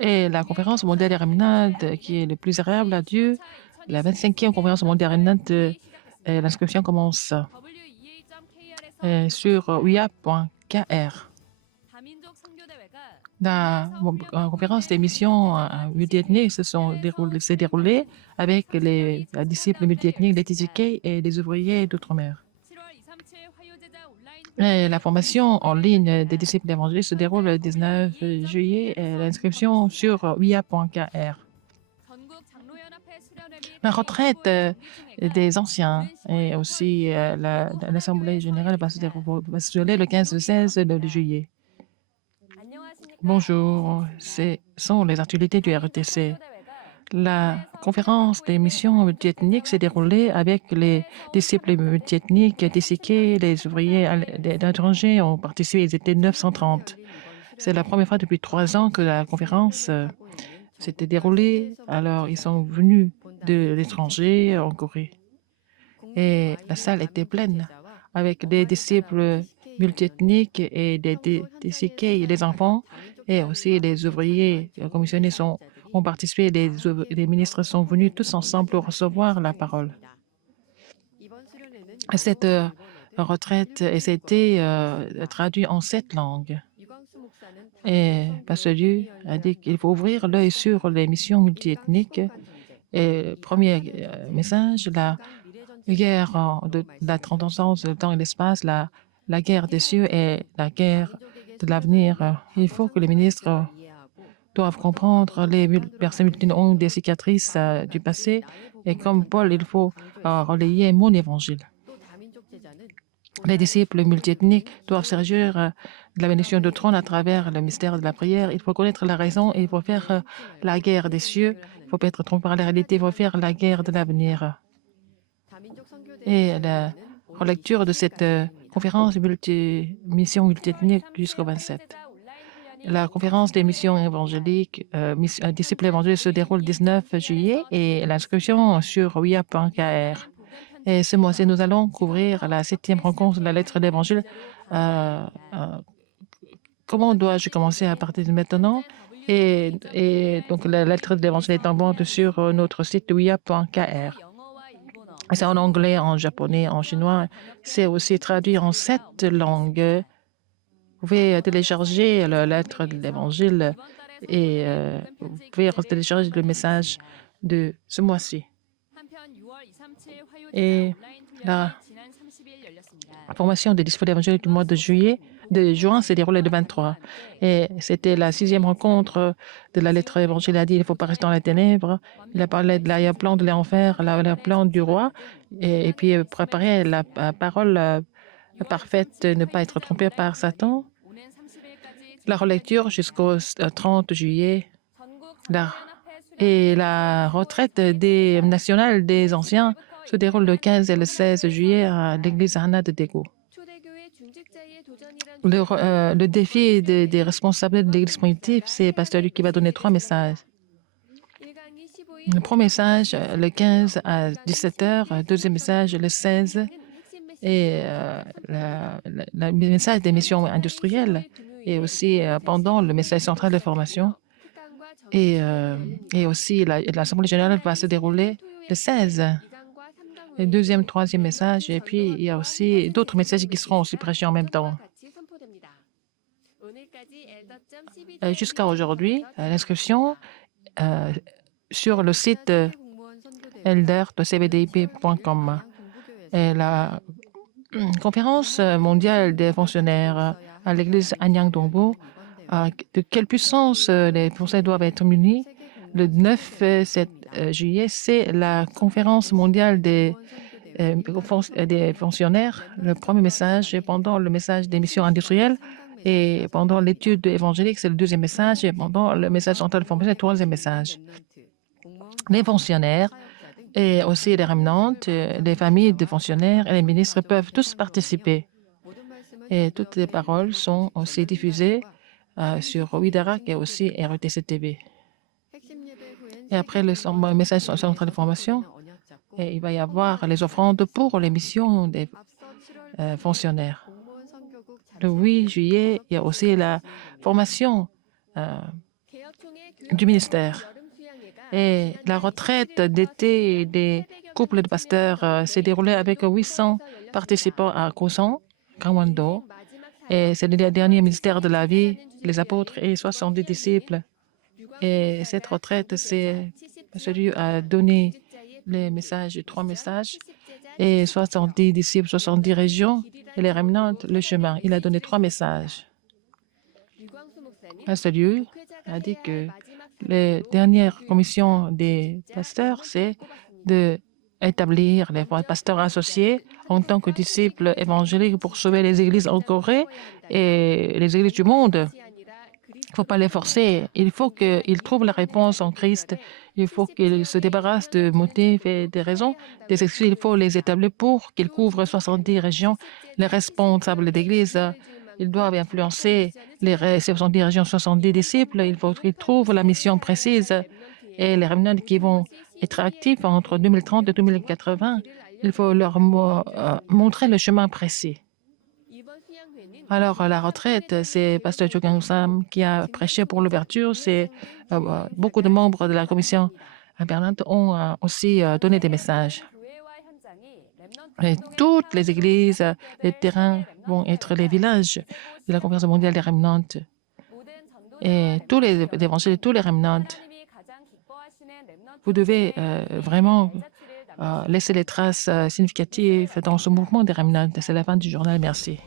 Et la conférence mondiale des remnants, qui est le plus agréable à Dieu, la 25e conférence mondiale des remnants, l'inscription commence sur uia.kr. La conférence des missions multiethniques s'est déroulée avec les disciples multiethniques, les TCK et les ouvriers d'outre-mer. La formation en ligne des disciples évangéliques se déroule le 19 juillet. L'inscription sur uia.kr. La retraite des anciens et aussi l'Assemblée générale va se dérouler le 15-16 de juillet. Bonjour, ce sont les actualités du RETC. La conférence des missions multiethniques s'est déroulée avec les disciples multiethniques, TCK, les ouvriers d'étrangers ont participé, ils étaient 930. C'est la première fois depuis 3 ans que la conférence s'était déroulée. Alors, ils sont venus de l'étranger en Corée. Et la salle était pleine avec des disciples multiethniques et des TCK, des enfants, et aussi les ouvriers commissionnés ont participé. Les ministres sont venus tous ensemble pour recevoir la parole. Cette retraite a été traduite en 7 langues. Et Pasteur Dieu a dit qu'il faut ouvrir l'œil sur les missions multiethniques. Et premier message, la guerre de la transcendance du temps et l'espace, la guerre des cieux et la guerre de l'avenir. Il faut que les ministres doivent comprendre les personnes multiples ont des cicatrices du passé et comme Paul, il faut relayer mon évangile. Les disciples multiethniques doivent se réjouir de la bénédiction de trône à travers le mystère de la prière. Il faut connaître la raison et il faut faire la guerre des cieux. Il ne faut pas être trompé par la réalité, il faut faire la guerre de l'avenir. Et la relecture de cette conférence mission multiethnique jusqu'au 27. La conférence des missions évangéliques, disciples évangéliques se déroule le 19 juillet et l'inscription sur uia.kr. Et ce mois-ci, nous allons couvrir la 7e rencontre de la lettre d'évangile. Comment dois-je commencer à partir de maintenant? Et donc, la lettre de l'évangile est en vente sur notre site uia.kr. C'est en anglais, en japonais, en chinois. C'est aussi traduit en 7 langues. Vous pouvez télécharger la lettre de l'Évangile et vous pouvez télécharger le message de ce mois-ci. Et la formation des disciples évangéliques du mois de juin s'est déroulée le 23. Et c'était la 6e rencontre de la lettre évangile. Il a dit il ne faut pas rester dans les ténèbres. Il a parlé de l'arrière-plan de l'enfer, l'arrière-plan du roi, et puis préparer la parole parfaite, ne pas être trompé par Satan. La relecture jusqu'au 30 juillet et la retraite nationale des anciens se déroule le 15 et le 16 juillet à l'église Hana de Daegu. Le défi des responsables de l'église primitive, c'est Pasteur Luc qui va donner 3 messages. Le premier message, le 15 à 17h, deuxième message, le 16, et le message des missions industrielles, et aussi pendant le message central de formation. Et aussi, l'Assemblée générale va se dérouler le 16. Le deuxième, troisième message, et puis il y a aussi d'autres messages qui seront aussi prêchés en même temps. Jusqu'à aujourd'hui, l'inscription sur le site elder.cvdip.com. Et la conférence mondiale des fonctionnaires à l'église Anyang Dongbo, de quelle puissance les fonctionnaires doivent être munis. Le 9 juillet, c'est la conférence mondiale des fonctionnaires. Le premier message est pendant le message des missions industrielles et pendant l'étude évangélique, c'est le deuxième message et pendant le message central de formation, c'est le troisième message. Les fonctionnaires et aussi les remnants, les familles de fonctionnaires et les ministres peuvent tous participer. Et toutes les paroles sont aussi diffusées sur Widarak et aussi RETC TV. Et après le message central de formation, il va y avoir les offrandes pour les missions des fonctionnaires. Le 8 juillet, il y a aussi la formation du ministère. Et la retraite d'été des couples de pasteurs s'est déroulée avec 800 participants à Kosan, Gangwon-do. Et c'est le dernier ministère de la vie, les apôtres et 70 disciples. Et cette retraite, c'est celui a donné les messages, 3 messages, et 70 disciples, 70 régions, et les remnantes, le chemin. Il a donné 3 messages. Pasteur Liu a dit que la dernière commission des pasteurs, c'est d'établir les pasteurs associés en tant que disciples évangéliques pour sauver les églises en Corée et les églises du monde. Il ne faut pas les forcer. Il faut qu'ils trouvent la réponse en Christ. Il faut qu'ils se débarrassent de motifs et des raisons, des excuses. Il faut les établir pour qu'ils couvrent 70 régions. Les responsables d'église, ils doivent influencer ces 70 régions, 70 disciples. Il faut qu'ils trouvent la mission précise. Et les remnants qui vont être actifs entre 2030 et 2080, il faut leur montrer le chemin précis. Alors, la retraite, c'est Pasteur Cho Kyung-sam qui a prêché pour l'ouverture. C'est beaucoup de membres de la commission permanente ont aussi donné des messages. Et toutes les églises, les terrains vont être les villages de la conférence mondiale des remnantes. Et tous les évangiles, tous les remnantes, vous devez vraiment laisser les traces significatives dans ce mouvement des remnantes. C'est la fin du journal. Merci.